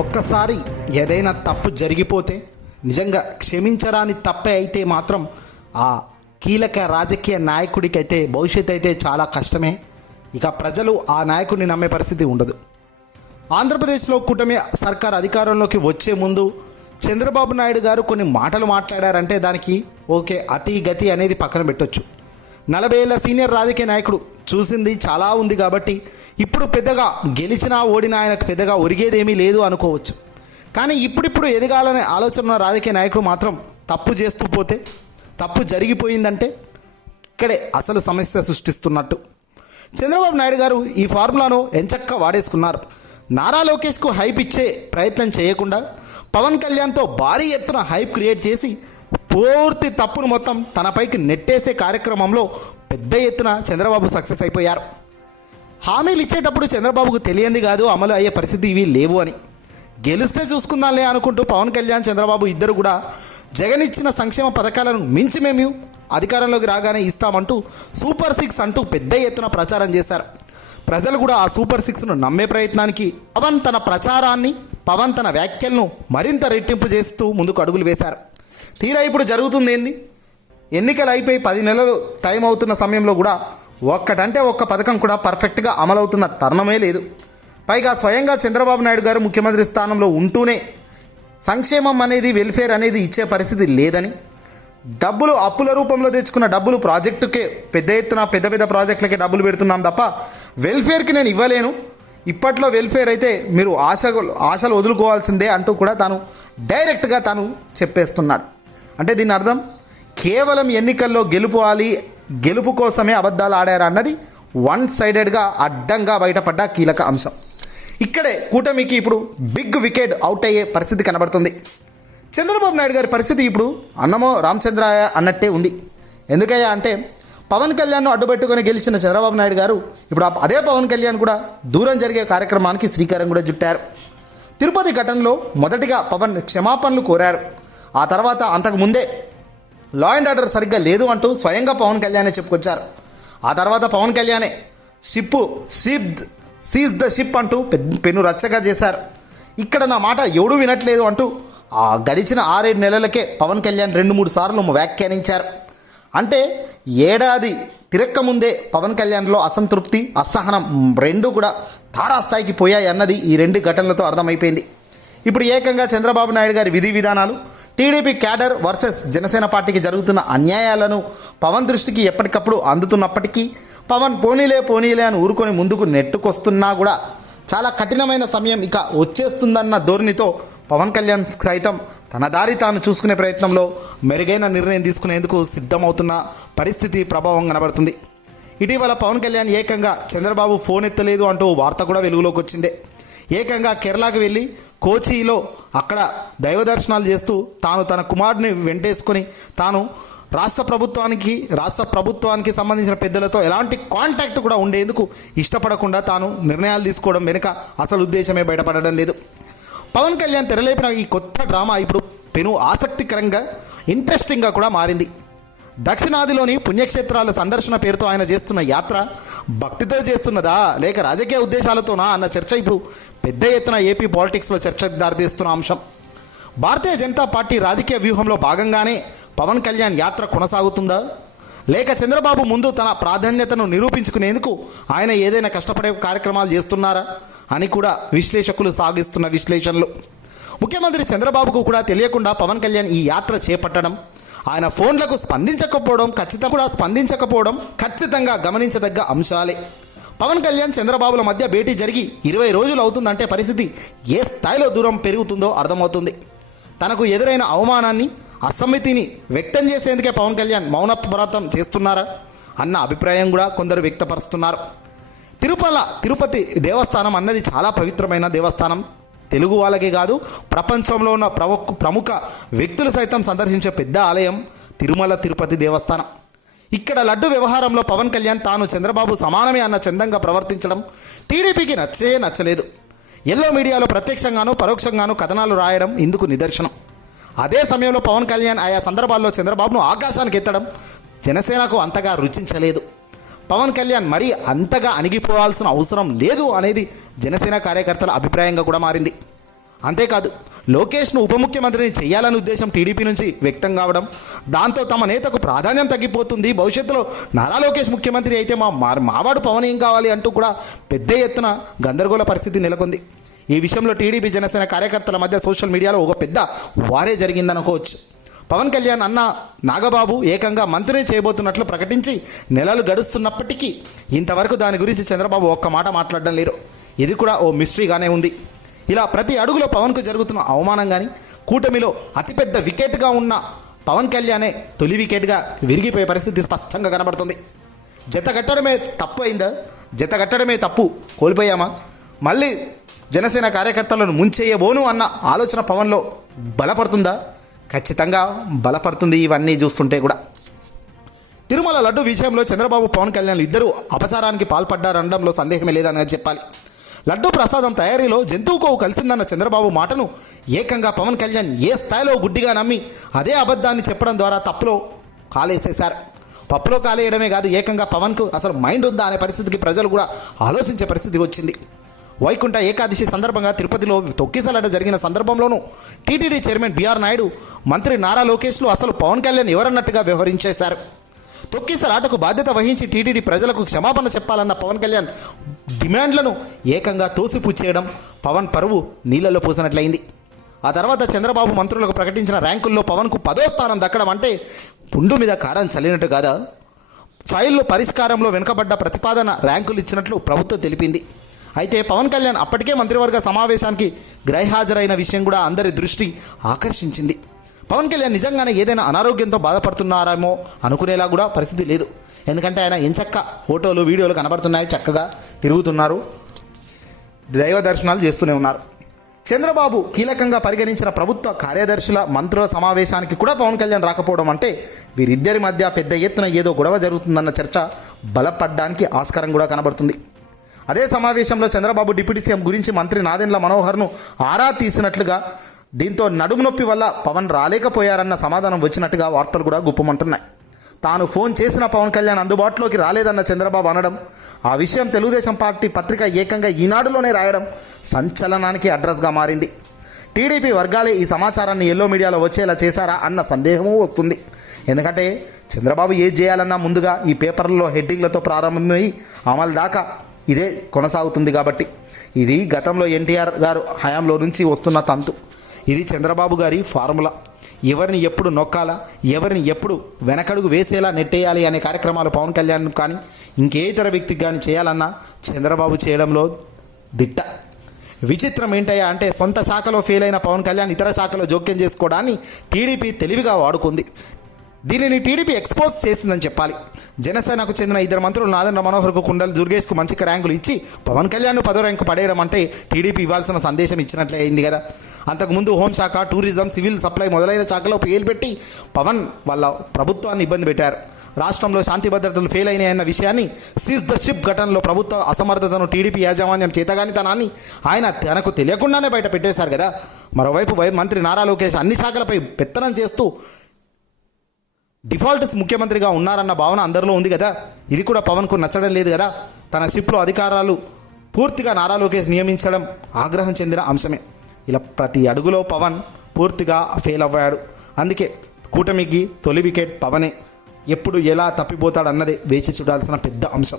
ఒక్కసారి ఏదైనా తప్పు జరిగిపోతే నిజంగా క్షమించరాని తప్పే అయితే మాత్రం ఆ కీలక రాజకీయ నాయకుడికైతే భవిష్యత్ అయితే చాలా కష్టమే. ఇక ప్రజలు ఆ నాయకుడిని నమ్మే పరిస్థితి ఉండదు. ఆంధ్రప్రదేశ్లో కూటమి సర్కార్ అధికారంలోకి వచ్చే ముందు చంద్రబాబు నాయుడు గారు కొన్ని మాటలు మాట్లాడారంటే దానికి ఓకే అతి గతి అనేది పక్కన పెట్టొచ్చు. నలభై ఏళ్ళ సీనియర్ రాజకీయ నాయకుడు చూసింది చాలా ఉంది కాబట్టి ఇప్పుడు పెద్దగా గెలిచినా ఓడినా ఆయనకు పెద్దగా ఒరిగేదేమీ లేదు అనుకోవచ్చు. కానీ ఇప్పుడిప్పుడు ఎదగాలనే ఆలోచన ఉన్న రాజకీయ నాయకుడు మాత్రం తప్పు చేస్తూ పోతే తప్పు జరిగిపోయిందంటే ఇక్కడే అసలు సమస్య సృష్టిస్తున్నట్టు. చంద్రబాబు నాయుడు గారు ఈ ఫార్ములాను ఎంచక్క వాడేసుకున్నారు. నారా లోకేష్కు హైప్ ఇచ్చే ప్రయత్నం చేయకుండా పవన్ కళ్యాణ్తో భారీ ఎత్తున హైప్ క్రియేట్ చేసి పూర్తి తప్పును మొత్తం తనపైకి నెట్టేసే కార్యక్రమంలో పెద్ద ఎత్తున చంద్రబాబు సక్సెస్ అయిపోయారు. హామీలు ఇచ్చేటప్పుడు చంద్రబాబుకు తెలియంది కాదు అమలు అయ్యే పరిస్థితి ఇవి లేవు అని. గెలిస్తే చూసుకుందాంలే అనుకుంటూ పవన్ కళ్యాణ్ చంద్రబాబు ఇద్దరు కూడా జగన్ ఇచ్చిన సంక్షేమ పథకాలను మించి మేము అధికారంలోకి రాగానే ఇస్తామంటూ సూపర్ సిక్స్ అంటూ పెద్ద ఎత్తున ప్రచారం చేశారు. ప్రజలు కూడా ఆ సూపర్ సిక్స్ను నమ్మే ప్రయత్నానికి పవన్ తన ప్రచారాన్ని పవన్ తన వ్యాఖ్యలను మరింత రెట్టింపు చేస్తూ ముందుకు అడుగులు వేశారు. తీరా ఇప్పుడు జరుగుతుంది ఏంది? ఎన్నికలు అయిపోయి పది నెలలు టైం అవుతున్న సమయంలో కూడా ఒక్కటంటే ఒక్క పథకం కూడా పర్ఫెక్ట్గా అమలవుతున్న తరుణమే లేదు. పైగా స్వయంగా చంద్రబాబు నాయుడు గారు ముఖ్యమంత్రి స్థానంలో ఉంటూనే సంక్షేమం అనేది వెల్ఫేర్ అనేది ఇచ్చే పరిస్థితి లేదని డబ్బులు అప్పుల రూపంలో తెచ్చుకున్న డబ్బులు ప్రాజెక్టుకే పెద్ద ఎత్తున పెద్ద పెద్ద ప్రాజెక్టులకే డబ్బులు పెడుతున్నాం తప్ప వెల్ఫేర్కి నేను ఇవ్వలేను. ఇప్పట్లో వెల్ఫేర్ అయితే మీరు ఆశ ఆశలు వదులుకోవాల్సిందే అంటూ కూడా తాను డైరెక్ట్గా తాను చెప్పేస్తున్నాడు. అంటే దీని అర్థం కేవలం ఎన్నికల్లో గెలుపుకోవాలి గెలుపు కోసమే అబద్ధాలు ఆడారు అన్నది వన్ సైడెడ్గా అడ్డంగా బయటపడ్డ కీలక అంశం. ఇక్కడే కూటమికి ఇప్పుడు బిగ్ వికెట్ అవుట్ అయ్యే పరిస్థితి కనబడుతుంది. చంద్రబాబు నాయుడు గారి పరిస్థితి ఇప్పుడు అన్నమో రామచంద్రాయ అన్నట్టే ఉంది. ఎందుకయ్యా అంటే పవన్ కళ్యాణ్ను అడ్డుపెట్టుకుని గెలిచిన చంద్రబాబు నాయుడు గారు ఇప్పుడు అదే పవన్ కళ్యాణ్ కూడా దూరం జరిగే కార్యక్రమానికి శ్రీకారం కూడా చుట్టారు. తిరుపతి ఘటనలో మొదటిగా పవన్ క్షమాపణలు కోరారు. ఆ తర్వాత అంతకు ముందే లా అండ్ ఆర్డర్ సరిగ్గా లేదు అంటూ స్వయంగా పవన్ కళ్యాణే చెప్పుకొచ్చారు. ఆ తర్వాత Pawan కళ్యాణే ship sip seize the ship అంటూ పెను రచ్చగా చేశారు. ఇక్కడ నా మాట ఎవడూ వినట్లేదు అంటూ ఆ గడిచిన ఆరేడు నెలలకే పవన్ కళ్యాణ్ రెండు మూడు సార్లు వ్యాఖ్యానించారు. అంటే ఏడాది తిరక్కముందే పవన్ కళ్యాణ్లో అసంతృప్తి అసహనం రెండు కూడా తారాస్థాయికి పోయాయి అన్నది ఈ రెండు ఘటనలతో అర్థమైపోయింది. ఇప్పుడు ఏకంగా చంద్రబాబు నాయుడు గారి విధి విధానాలు టీడీపీ క్యాడర్ వర్సెస్ జనసేన పార్టీకి జరుగుతున్న అన్యాయాలను పవన్ దృష్టికి ఎప్పటికప్పుడు అందుతున్నప్పటికీ పవన్ పోనీలే పోనీలే అని ఊరుకొని ముందుకు నెట్టుకొస్తున్నా కూడా చాలా కఠినమైన సమయం ఇక వచ్చేస్తుందన్న ధోరణితో పవన్ కళ్యాణ్ సైతం తన దారి తాను చూసుకునే ప్రయత్నంలో మెరుగైన నిర్ణయం తీసుకునేందుకు సిద్ధమవుతున్న పరిస్థితి ప్రభావం కనబడుతుంది ఇటీవల పవన్ కళ్యాణ్ ఏకంగా చంద్రబాబు ఫోన్ ఎత్తలేదు అంటూ వార్త కూడా వెలుగులోకి వచ్చిందే. ఏకంగా కేరళకు వెళ్ళి కోచిలో అక్కడ దైవ దర్శనాలు చేస్తూ తాను తన కుమారుడిని వెంటేసుకొని తాను రాష్ట్ర ప్రభుత్వానికి రాష్ట్ర ప్రభుత్వానికి సంబంధించిన పెద్దలతో ఎలాంటి కాంటాక్ట్ కూడా ఉండేందుకు ఇష్టపడకుండా తాను నిర్ణయాలు తీసుకోవడం వెనుక అసలు ఉద్దేశమే బయటపడడం లేదు. పవన్ కళ్యాణ్ తెరలేపిన ఈ కొత్త డ్రామా ఇప్పుడు పెను ఆసక్తికరంగా ఇంట్రెస్టింగ్గా కూడా మారింది. దక్షిణాదిలోని పుణ్యక్షేత్రాల సందర్శన పేరుతో ఆయన చేస్తున్న యాత్ర భక్తితో చేస్తున్నదా? లేక రాజకీయ ఉద్దేశాలతోనా? అన్న చర్చ ఇప్పుడు పెద్ద ఎత్తున ఏపీ పాలిటిక్స్లో చర్చకు దారితీస్తున్న అంశం. భారతీయ జనతా పార్టీ రాజకీయ వ్యూహంలో భాగంగానే పవన్ కళ్యాణ్ యాత్ర కొనసాగుతుందా? లేక చంద్రబాబు ముందు తన ప్రాధాన్యతను నిరూపించుకునేందుకు ఆయన ఏదైనా కష్టపడే కార్యక్రమాలు చేస్తున్నారా? అని కూడా విశ్లేషకులు సాగిస్తున్న విశ్లేషణలు. ముఖ్యమంత్రి చంద్రబాబుకు కూడా తెలియకుండా పవన్ కళ్యాణ్ ఈ యాత్ర చేపట్టడం ఆయన ఫోన్లకు స్పందించకపోవడం ఖచ్చితంగా కూడా స్పందించకపోవడం ఖచ్చితంగా గమనించదగ్గ అంశాలే. పవన్ కళ్యాణ్ చంద్రబాబుల మధ్య భేటీ జరిగి ఇరవై రోజులు అవుతుందంటే పరిస్థితి ఏ స్థాయిలో దూరం పెరుగుతుందో అర్థమవుతుంది. తనకు ఎదురైన అవమానాన్ని అసమ్మితిని వ్యక్తం చేసేందుకే పవన్ కళ్యాణ్ మౌనప్రాతం చేస్తున్నారా అన్న అభిప్రాయం కూడా కొందరు వ్యక్తపరుస్తున్నారు. తిరుపల తిరుపతి దేవస్థానం అన్నది చాలా పవిత్రమైన దేవస్థానం. తెలుగు వాళ్ళకే కాదు ప్రపంచంలో ఉన్న ప్రముఖ ప్రముఖ వ్యక్తులు సైతం సందర్శించే పెద్ద ఆలయం తిరుమల తిరుపతి దేవస్థానం. ఇక్కడ లడ్డు వ్యవహారంలో పవన్ కళ్యాణ్ తాను చంద్రబాబు సమానమే అన్న చందంగా ప్రవర్తించడం టీడీపీకి నచ్చే నచ్చలేదు. ఎల్లో మీడియాలో ప్రత్యక్షంగానూ పరోక్షంగాను కథనాలు రాయడం ఇందుకు నిదర్శనం. అదే సమయంలో పవన్ కళ్యాణ్ ఆయా సందర్భాల్లో చంద్రబాబును ఆకాశానికి ఎత్తడం జనసేనకు అంతగా రుచించలేదు. పవన్ కళ్యాణ్ మరీ అంతగా అణిగిపోవాల్సిన అవసరం లేదు అనేది జనసేన కార్యకర్తల అభిప్రాయంగా కూడా మారింది. అంతేకాదు లోకేష్ను ఉప ముఖ్యమంత్రిని చేయాలనే ఉద్దేశం టీడీపీ నుంచి వ్యక్తం కావడం దాంతో తమ నేతకు ప్రాధాన్యం తగ్గిపోతుంది. భవిష్యత్తులో నారా లోకేష్ ముఖ్యమంత్రి అయితే మా మా- మావాడు పవన్ ఏం కావాలి అంటూ కూడా పెద్ద ఎత్తున గందరగోళ పరిస్థితి నెలకొంది. ఈ విషయంలో టీడీపీ జనసేన కార్యకర్తల మధ్య సోషల్ మీడియాలో ఒక పెద్ద వారే జరిగిందనుకోవచ్చు. పవన్ కళ్యాణ్ అన్న నాగబాబు ఏకంగా మంత్రిని చేయబోతున్నట్లు ప్రకటించి నెలలు గడుస్తున్నప్పటికీ ఇంతవరకు దాని గురించి చంద్రబాబు ఒక్క మాట మాట్లాడడం లేరు. ఇది కూడా ఓ మిస్టరీగానే ఉంది. ఇలా ప్రతి అడుగులో పవన్కు జరుగుతున్న అవమానం కానీ కూటమిలో అతిపెద్ద వికెట్గా ఉన్న పవన్ కళ్యాణే తొలి వికెట్గా విరిగిపోయే పరిస్థితి స్పష్టంగా కనబడుతుంది. జత కట్టడమే తప్పు అయిందా? జత కట్టడమే తప్పు. కోల్పోయామా? మళ్ళీ జనసేన కార్యకర్తలను ముంచేయబోను అన్న ఆలోచన పవన్లో బలపడుతుందా? ఖచ్చితంగా బలపడుతుంది ఇవన్నీ చూస్తుంటే కూడా. తిరుమల లడ్డు విజయంలో చంద్రబాబు పవన్ కళ్యాణ్ ఇద్దరు అపచారానికి పాల్పడ్డారనడంలో సందేహమే లేదని చెప్పాలి. లడ్డు ప్రసాదం తయారీలో జంతువు కొవ్వు కలిసిందన్న చంద్రబాబు మాటను ఏకంగా పవన్ కళ్యాణ్ ఏ స్థాయిలో గుడ్డిగా నమ్మి అదే అబద్ధాన్ని చెప్పడం ద్వారా తప్పులో కాలేసేశారు. పప్పులో కాలేయడమే కాదు ఏకంగా పవన్కు అసలు మైండ్ ఉందా అనే పరిస్థితికి ప్రజలు కూడా ఆలోచించే పరిస్థితి వచ్చింది. వైకుంఠ ఏకాదశి సందర్భంగా తిరుపతిలో తొక్కిసలాట జరిగిన సందర్భంలోనూ టీటీడీ చైర్మన్ బీఆర్ నాయుడు మంత్రి నారా లోకేష్లు అసలు పవన్ కళ్యాణ్ ఎవరన్నట్టుగా వ్యవహరించేశారు. తొక్కిసలాటకు బాధ్యత వహించి టీటీడీ ప్రజలకు క్షమాపణ చెప్పాలన్న పవన్ కళ్యాణ్ డిమాండ్లను ఏకంగా తోసిపుచ్చేయడం పవన్ పరువు నీళ్ళలో పూసినట్లయింది. ఆ తర్వాత చంద్రబాబు మంత్రులకు ప్రకటించిన ర్యాంకుల్లో పవన్కు పదో స్థానం దక్కడం అంటే పుండు మీద కారం చల్లినట్టు కాదా? ఫైళ్ళు పరిష్కారంలో వెనుకబడ్డ ప్రతిపాదన ర్యాంకులు ఇచ్చినట్లు ప్రభుత్వం తెలిపింది. అయితే పవన్ కళ్యాణ్ అప్పటికే మంత్రివర్గ సమావేశానికి గ్రైహాజరైన విషయం కూడా అందరి దృష్టి ఆకర్షించింది. పవన్ కళ్యాణ్ నిజంగానే ఏదైనా అనారోగ్యంతో బాధపడుతున్నారేమో అనుకునేలా కూడా పరిస్థితి లేదు. ఎందుకంటే ఆయన ఎంచక్క ఫోటోలు వీడియోలు కనబడుతున్నాయి చక్కగా తిరుగుతున్నారు. దైవ దర్శనాలు చేస్తూనే ఉన్నారు. చంద్రబాబు కీలకంగా పరిగణించిన ప్రభుత్వ కార్యదర్శుల మంత్రుల సమావేశానికి కూడా పవన్ కళ్యాణ్ రాకపోవడం అంటే వీరిద్దరి మధ్య పెద్ద ఎత్తున ఏదో గొడవ జరుగుతుందన్న చర్చ బలపడ్డానికి ఆస్కారం కూడా కనబడుతుంది. అదే సమావేశంలో చంద్రబాబు డిప్యూటీ సీఎం గురించి మంత్రి నాదెండ్ల మనోహర్ను ఆరా తీసినట్లుగా దీంతో నడుము నొప్పి వల్ల పవన్ రాలేకపోయారన్న సమాధానం వచ్చినట్టుగా వార్తలు కూడా గుప్పమంటున్నాయి. తాను ఫోన్ చేసిన పవన్ కళ్యాణ్ అందుబాటులోకి రాలేదన్న చంద్రబాబు అనడం ఆ విషయం తెలుగుదేశం పార్టీ పత్రిక ఏకంగా ఈనాడులోనే రాయడం సంచలనానికి అడ్రస్గా మారింది. టీడీపీ వర్గాలే ఈ సమాచారాన్ని ఎల్లో మీడియాలో వచ్చేలా చేశారా అన్న సందేహము వస్తుంది. ఎందుకంటే చంద్రబాబు ఏం చేయాలన్నా ముందుగా ఈ పేపర్లలో హెడ్డింగ్లతో ప్రారంభమై అమలు దాకా ఇదే కొనసాగుతుంది కాబట్టి. ఇది గతంలో ఎన్టీఆర్ గారు హయాంలో నుంచి వస్తున్న తంతు. ఇది చంద్రబాబు గారి ఫార్ములా. ఎవరిని ఎప్పుడు నొక్కాలా ఎవరిని ఎప్పుడు వెనకడుగు వేసేలా నెట్టేయాలి అనే కార్యక్రమాలు పవన్ కళ్యాణ్ కానీ ఇంకే ఇతర వ్యక్తికి కానీ చేయాలన్నా చంద్రబాబు చేయడంలో దిట్ట. విచిత్రం ఏంటయ్యా అంటే సొంత శాఖలో ఫెయిల్ అయిన పవన్ కళ్యాణ్ ఇతర శాఖలో జోక్యం చేసుకోవడాన్ని టీడీపీ తెలివిగా వాడుకుంది. దీనిని టీడీపీ ఎక్స్పోజ్ చేసిందని చెప్పాలి. జనసేనకు చెందిన ఇద్దరు మంత్రులు నాదన్న మనోహర్కు కుండల్ దుర్గేష్కు మంచి ర్యాంకులు ఇచ్చి పవన్ కళ్యాణ్ పదో ర్యాంకు పడేయడం అంటే టీడీపీ ఇవ్వాల్సిన సందేశం ఇచ్చినట్లే అయింది కదా. అంతకుముందు హోంశాఖ టూరిజం సివిల్ సప్లై మొదలైన శాఖలో పేరు పెట్టి పవన్ వాళ్ళ ప్రభుత్వాన్ని ఇబ్బంది పెట్టారు. రాష్ట్రంలో శాంతి భద్రతలు ఫెయిల్ అయినాయన్న విషయాన్ని సీజ్ ద షిప్ ఘటనలో ప్రభుత్వ అసమర్థతను టీడీపీ యాజమాన్యం చేతగానితనాన్ని ఆయన తనకు తెలియకుండానే బయట పెట్టేశారు కదా. మరోవైపు వై మంత్రి నారా లోకేష్ అన్ని శాఖలపై పెత్తనం చేస్తూ డిఫాల్ట్స్ ముఖ్యమంత్రిగా ఉన్నారన్న భావన అందరిలో ఉంది కదా? ఇది కూడా పవన్కు నచ్చడం లేదు కదా? తన షిప్లో అధికారాలు పూర్తిగా నారా లోకేష్ నియమించడం ఆగ్రహం చెందిన అంశమే. ఇలా ప్రతి అడుగులో పవన్ పూర్తిగా ఫెయిల్ అవ్వాడు. అందుకే కూటమికి తొలి వికెట్ పవనే. ఎప్పుడు ఎలా తప్పిపోతాడన్నదే వేచి చూడాల్సిన పెద్ద అంశం.